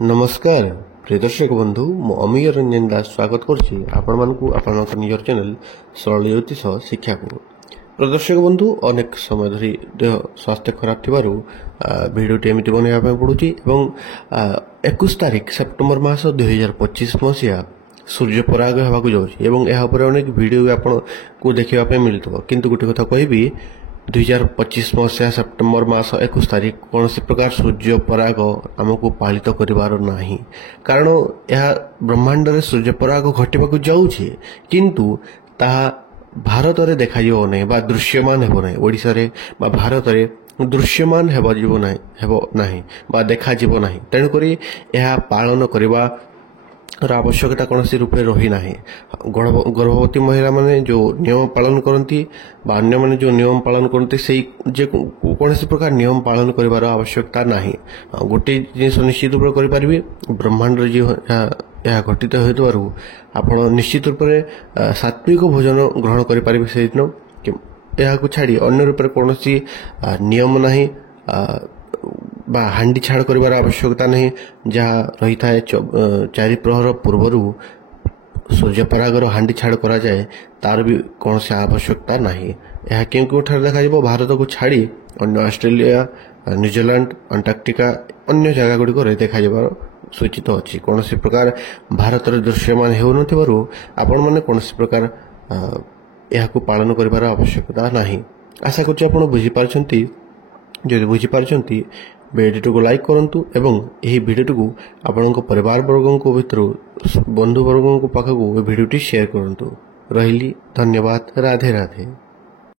नमस्कार प्रिय दर्शक बंधु मु अमीय रंजन दास स्वागत करछि आपण मानकु आपण निजर चैनल सरल ज्योतिष शिक्षा को। प्रदर्शक बंधु अनेक समय धरी देह स्वास्थ्य खराब थिबारु भिडियोटी एमिति बनैबा पड़ुछि एवं 21 तारिख सेप्टेम्बर मास 2025 मसिया सूर्य पराग हेबाकु जाउछि एवं एहा पर अनेक वीडियो आपण को देखिबा पे मिलतबो किंतु गोटे कथा कहबी 2025 मसिया सेप्टेम्बर मास 21 तारिख कौन प्रकार सूर्य पराग आमको पालित करिवार नाही कारण यह ब्रह्मांड रे सूर्य पराग घटिबाकु जाउछि किंतु ताहा भारत रे देखा जिवो नै बा दृश्यमान हेबो नै ओडिसा रे बा भारत रे दृश्यमान हेबो जिवो नाही बा देखा जिवो नाही तेनु करी यह पालन करिवा आवश्यकता कौन रूपे रही ना। गर्भवती महिला माने जो नियम पालन करती अन्य माने जो नियम पालन करते से कौन प्रकार नियम पालन कर आवश्यकता ना। गोटे जिन निश्चित रूप करें ब्रह्मांड यह घटित हो आप निश्चित रूप से सात्विक भोजन ग्रहण करें से दिन यह छाड़ी अन्य रूप कौन नियम ना बा हांडी छाड़ कर आवश्यकता नहीं जहाँ रही था 4 प्रहर पूर्वर सूर्य परागर हांडी छाड़ करा जाए तार भी कौन से आवश्यकता नहीं। यह क्यों देखा भारत को छाड़ी अन्य ऑस्ट्रेलिया न्यूजीलैंड अंटार्कटिका अन्य जगह गुड़िक देखा सूचित अच्छी कौन प्रकार भारत दृश्यमान हो आपण मैंने कौन प्रकार यह पालन कर आवश्यकता नहीं। आशा कर बुझीपार जदि बुझीपार भिडियो को लाइक करंतु एवं यही भिडियो आपण परिवार वर्ग भितर बंधु वर्ग पाखक भिडियोटी शेयर करंतु। रहिली धन्यवाद। राधे राधे।